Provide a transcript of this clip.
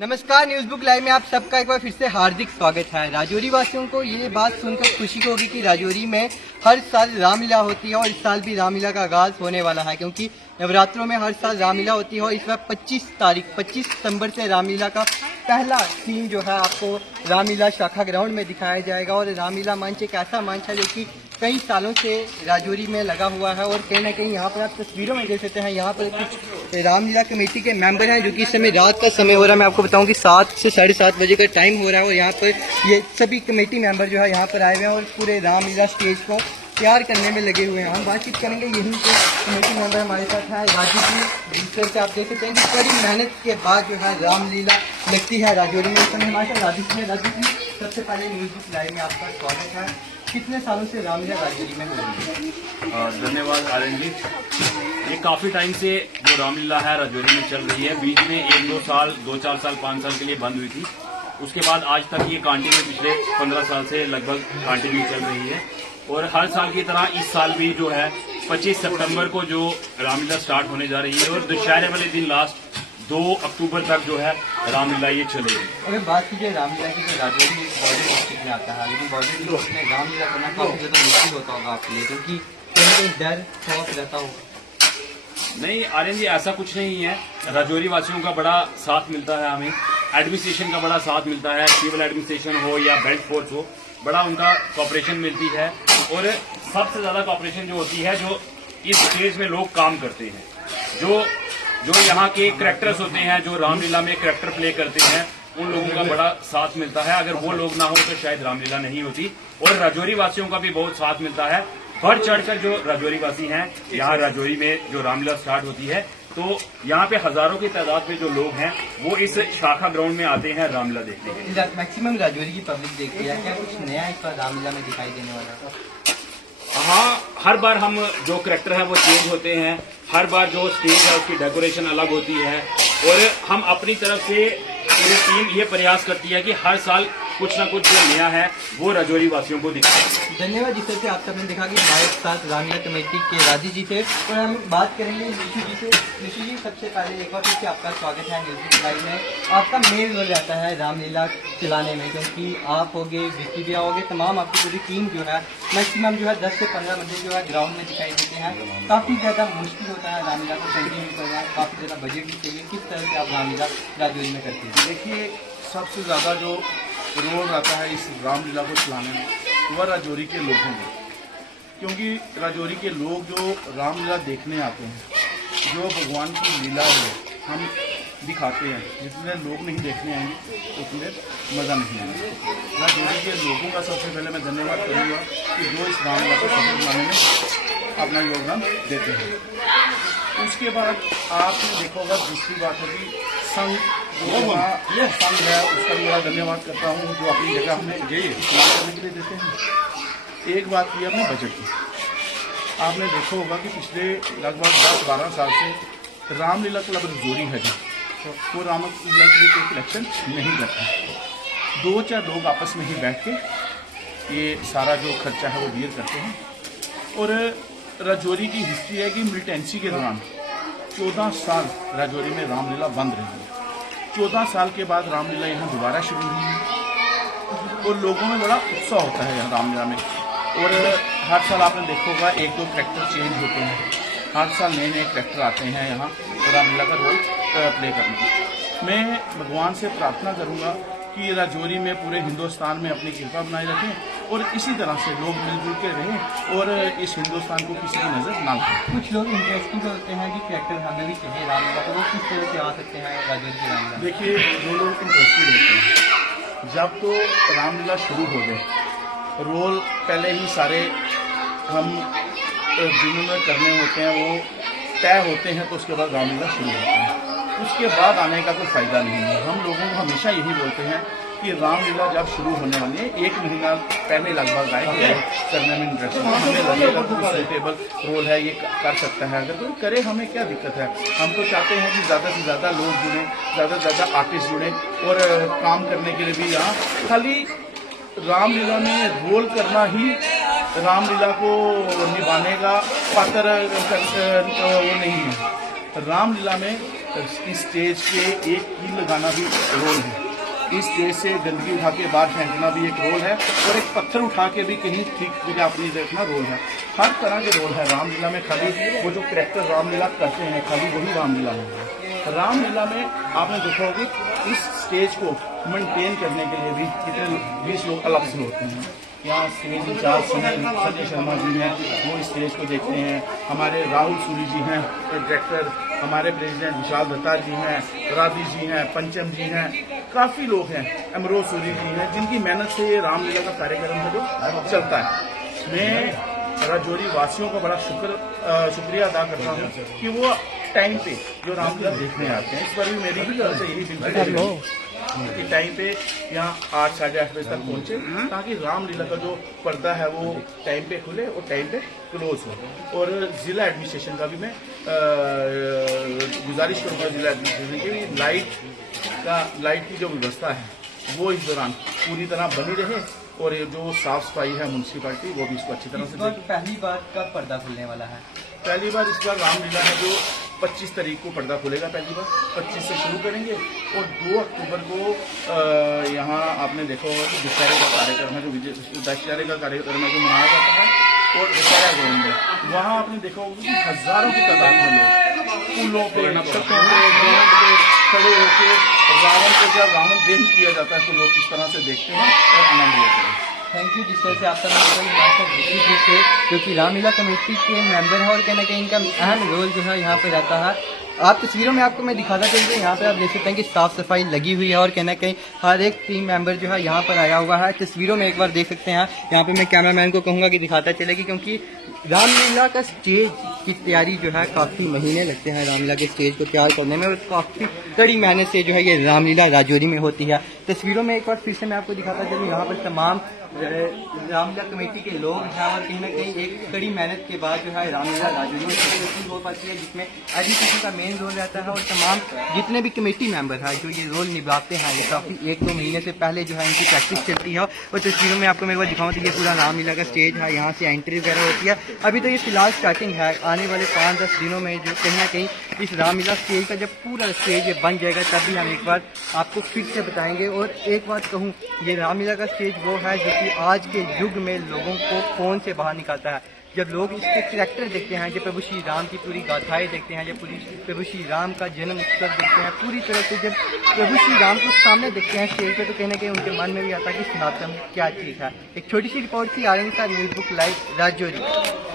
नमस्कार, news book live में आप सबका एक बार फिर से हार्दिक स्वागत है। राजौरी वासियों को ये बात सुनकर खुशी होगी कि राजौरी में हर साल रामलीला होती है और इस साल भी रामलीला का आगाज़ होने वाला है, क्योंकि नवरात्रों में हर साल रामलीला होती है और इस बार 25 सितंबर से रामलीला का पहला सीन जो है आपको रामलीला शाखा ग्राउंड में दिखाया जाएगा। और रामलीला मंच एक ऐसा मंच है जो कि कई सालों से राजौरी में लगा हुआ है और कहीं ना कहीं यहाँ पर आप तस्वीरों में देख सकते हैं। यहाँ पर कुछ रामलीला कमेटी के मेंबर हैं जो कि इस समय रात का समय हो रहा है। मैं आपको बताऊं कि 7 से 7:30 बजे का टाइम हो रहा है और यहाँ पर ये सभी कमेटी मेंबर जो है यहाँ पर आए हुए हैं और पूरे रामलीला स्टेज को तैयार करने में लगे हुए हैं। हम बातचीत करेंगे, यहीं पे कमेटी मेंबर हमारे साथ है राजू जी, जिस तरह से आप देख सकते हैं कि बड़ी मेहनत के बाद जो है रामलीला लगती है राजौरी में। इस समय हमारे साथ राजू जी है। राजू जी, सबसे पहले न्यूज़ बुक लाइव में आपका स्वागत है। कितने सालों से रामलीला राजौरी में हो रही है? धन्यवाद आर्यन जी। ये काफ़ी टाइम से जो रामलीला है राजौरी में चल रही है। बीच में 1-2 साल, 2-4 साल, 5 साल के लिए बंद हुई थी। उसके बाद आज तक ये कंटिन्यू पिछले 15 साल से लगभग कंटिन्यू चल रही है। और हर साल की तरह इस साल भी जो है 25 सितंबर को जो रामलीला स्टार्ट होने जा रही है और दशहरे वाले दिन लास्ट 2 अक्टूबर तक जो है रामलीला ये चलेगी। अगर बात कीजिए रामलीला की, तो राजौरी बॉर्डर डिस्ट्रिक्ट में आता है, लेकिन बॉर्डर डिस्ट्रिक्ट में रामलीला करना काफ़ी ज़्यादा मुश्किल होता होगा आपके लिए, क्योंकि कहीं डर खौफ रहता होगा। नहीं आर्यन जी, ऐसा कुछ नहीं है। राजौरी वासियों का बड़ा साथ मिलता है हमें, एडमिनिस्ट्रेशन का बड़ा साथ मिलता है, सिविल एडमिनिस्ट्रेशन हो या बेल्ट फोर्स हो, बड़ा उनका कॉपरेशन मिलती है। और सबसे ज़्यादा कॉपरेशन जो होती है जो इस स्टेज में लोग काम करते हैं, जो यहाँ के कैरेक्टर्स होते हैं, जो रामलीला में कैरेक्टर प्ले करते हैं, उन लोगों का बड़ा साथ मिलता है। अगर वो लोग ना हो तो शायद रामलीला नहीं होती। और राजौरी वासियों का भी बहुत साथ मिलता है। बढ़ चढ़कर जो राजौरी वासी हैं, यहाँ राजौरी में जो रामलीला स्टार्ट होती है तो यहाँ पे हजारों की तादाद में जो लोग हैं वो इस शाखा ग्राउंड में आते हैं रामलीला देखने के लिए। मैक्सिमम राजौरी की पब्लिक देखती है, क्या कुछ नया इस पर रामलीला में दिखाई देने वाला? हाँ, हर बार हम जो करैक्टर है वो चेंज होते हैं। हर बार जो स्टेज है उसकी डेकोरेशन अलग होती है और हम अपनी तरफ से पूरी टीम ये प्रयास करती है कि हर साल कुछ ना कुछ जो नया है वो राजौरी वासियों को दिखाए। धन्यवाद। जिस तरह से आप सबने देखा कि हमारे साथ रामलीला कमेटी के राजू जी थे और हम बात करेंगे निशु जी से। निशु जी, सबसे पहले एक बार फिर से आपका स्वागत है न्यूज़ बुक लाइव में। आपका मेन रोल रहता है रामलीला चलाने में, क्योंकि आप होगे, विक्की भैया होगे, तमाम आपकी पूरी टीम जो है मैक्सिमम जो है 10 से 15 बजे जो है ग्राउंड में दिखाई देते हैं। काफ़ी ज़्यादा मुश्किल होता है रामलीला को कंटिन्यू करना, काफ़ी ज़्यादा बजट भी चाहिए। किस तरह से आप रामलीला राजौरी में करते हैं? देखिए, सबसे ज़्यादा जो रोल रहता है इस रामलीला को चलाने में वह राजौरी के लोगों में, क्योंकि राजौरी के लोग जो रामलीला देखने आते हैं, जो भगवान की लीला है हम दिखाते हैं, जितने लोग नहीं देखने आएंगे उतने मज़ा नहीं आएगा। राजौरी के लोगों का सबसे पहले मैं धन्यवाद करूँगा कि जो इस रामलीला को सफल बनाने में अपना योगदान देते हैं। उसके बाद आपने देखा होगा, दूसरी बात होगी संघ, जो ये संघ है उसका भी बड़ा धन्यवाद करता हूँ जो अपनी जगह हमें करने के लिए देते हैं। एक बात की अपने बजट की, आपने देखा होगा कि पिछले लगभग 10-12 साल से रामलीला क्लब राजौरी है जो वो रामलीला के लिए कोई कलेक्शन नहीं करता। 2-4 लोग आपस में ही बैठ के ये सारा जो खर्चा है वो बियर करते हैं। और राजौरी की हिस्ट्री है कि मिलिटेंसी के दौरान 14 साल राजौरी में रामलीला बंद रही है। 14 साल के बाद रामलीला यहाँ दोबारा शुरू हुई है और लोगों में बड़ा उत्साह होता है यहाँ रामलीला में। और हर साल आपने देखा होगा 1-2 कैरेक्टर चेंज होते हैं, हर साल नए नए कैरेक्टर आते हैं यहाँ रामलीला का रोल प्ले करने। मैं भगवान से प्रार्थना करूँगा कि राजौरी में पूरे हिंदुस्तान में अपनी कृपा बनाए रखें और इसी तरह से लोग मिलजुल के रहें और इस हिंदुस्तान को किसी की नज़र ना लगे। कुछ लोग इंटरेस्टिंग होते हैं कि कैरेक्टर हमें भी चाहिए रामलीला, तो वो किस तरह से आ सकते हैं राजौरी की रामलीला? देखिए, जो लोग इंटरेस्टेड होते हैं, जब तो रामलीला शुरू हो गए, रोल पहले ही सारे हम जिन्होंने करने होते हैं वो तय होते हैं, तो उसके बाद रामलीला शुरू होती है। उसके बाद आने का कोई फ़ायदा नहीं है। हम लोगों को हमेशा यही बोलते हैं कि रामलीला जब शुरू होने वाली है 1 महीना पहले लगभग आए करने में इंटरेस्ट है, हमें लगेगा कोई सूटेबल रोल है, ये कर सकता है, अगर कोई करे हमें क्या दिक्कत है। हम तो चाहते हैं कि ज़्यादा से ज़्यादा लोग जुड़ें, ज़्यादा से ज़्यादा आर्टिस्ट जुड़ें और काम करने के लिए भी यहाँ खाली रामलीला में रोल करना ही रामलीला को निभाने का पात्र वो नहीं है। रामलीला में इस स्टेज के एक कील लगाना भी रोल है, इस स्टेज से गंदगी उठा के बाहर फेंकना भी एक रोल है, और एक पत्थर उठा के भी कहीं ठीक जगह अपनी रखना रोल है। हर तरह के रोल है रामलीला में। खाली वो जो करैक्टर रामलीला करते हैं खाली वही रामलीला में है। रामलीला में आपने देखा होगा कि इस स्टेज को मेंटेन करने के लिए भी कितने 20 लोग अलग से होते हैं। यहाँ स्टेज इंचार्ज संजय शर्मा जी हैं, वो इस स्टेज को देखते हैं। हमारे राहुल सूरी जी हैं डायरेक्टर, हमारे प्रेसिडेंट विशाल दत्ता जी हैं, राधी जी हैं, पंचम जी हैं, काफ़ी लोग हैं, अमरोज सूरी जी हैं, जिनकी मेहनत से ये रामलीला का कार्यक्रम है जो चलता है। मैं राजौरी वासियों का बड़ा शुक्रिया अदा करता हूँ कि वो टाइम पे जो रामलीला देखने आते हैं। इस पर भी मेरी तरफ से यही विनती है कि टाइम पे यहाँ 8 साढ़े 8 बजे तक पहुँचे, ताकि रामलीला का जो पर्दा है वो टाइम पे खुले और टाइम पे क्लोज हो। और ज़िला एडमिनिस्ट्रेशन का भी मैं गुजारिश करूँगा ज़िला एडमिनिस्ट्रेशन की भी लाइट की जो व्यवस्था है वो इस दौरान पूरी तरह बनी रहे, और ये जो साफ सफाई है म्यूनसिपालिटी वो भी इसको अच्छी तरह से देखे। पहली बार कब पर्दा खुलने वाला है? पहली बार इस बार रामलीला है जो 25 तारीख को पर्दा खुलेगा। पहली बार 25 से शुरू करेंगे, और 2 अक्टूबर को यहाँ आपने देखा होगा कि दशहरे का कार्यक्रम है, जो दशहरे का कार्यक्रम है जो मनाया जाता है, और दशहरा गोविंद है। वहाँ आपने देखा होगा कि हजारों की तादाद में लोग पुलों पे, छतों पे, ग्राउंड पे खड़े होकर रावण को जब रावण दहन किया जाता है तो लोग इस तरह से देखते हैं और आनंद लेते हैं। Thank you. जिस तरह से आपका हिमाचल से, क्योंकि रामलीला कमेटी के मेंबर है और कहीं ना कहीं इनका अहम रोल जो है यहाँ पे रहता है। आप तस्वीरों में आपको मैं दिखाता चलूँ, यहाँ पे आप देख सकते हैं कि साफ सफाई लगी हुई है, और कहीं ना कहीं हर एक टीम मेंबर जो है यहाँ पर आया हुआ है। तस्वीरों में एक बार देख सकते हैं यहाँ पे मैं कैमरामैन को कहूँगा कि दिखाता चलेगी, क्योंकि रामलीला का स्टेज की तैयारी जो है काफ़ी महीने लगते हैं रामलीला के स्टेज को तैयार करने में, और काफ़ी कड़ी मेहनत से जो है ये रामलीला राजौरी में होती है। तस्वीरों में एक बार फिर से मैं आपको दिखाता चलूँ, यहाँ पर तमाम रामलीला कमेटी के लोग हैं, और कहीं ना कहीं एक कड़ी मेहनत के बाद जो है रामलीला राजौरी में सक्सेसफुल हो पाती है, जिसमें एडमिनिस्ट्रेशन का मेन रोल रहता है, और तमाम जितने भी कमेटी मेंबर हैं जो ये रोल निभाते हैं, ये काफ़ी 1-2 महीने से पहले जो है इनकी प्रैक्टिस चलती है। और तस्वीरों में आपको मैं एक बार दिखाऊँ तो ये पूरा रामलीला का स्टेज है, यहाँ से एंट्री वगैरह होती है। अभी तो ये फिलहाल स्टार्टिंग है, आने वाले 5-10 दिनों में जो कहीं ना कहीं इस रामलीला स्टेज का जब पूरा स्टेज ये बन जाएगा तब भी हम एक बार आपको फिर से बताएंगे। और एक बात कहूँ, ये रामलीला का स्टेज वो है जो कि आज के युग में लोगों को फ़ोन से बाहर निकालता है। जब लोग इसके करैक्टर देखते हैं, जब प्रभु श्री राम की पूरी गाथाएं देखते हैं, जब प्रभु श्री राम का जन्म उत्सव देखते हैं, पूरी तरह से जब प्रभु श्री राम को सामने देखते हैं स्टेज पे, तो कहीं ना कहीं उनके मन में भी आता है कि सनातन क्या चीज़ है। एक छोटी सी रिपोर्ट थी RN news book live Rajouri.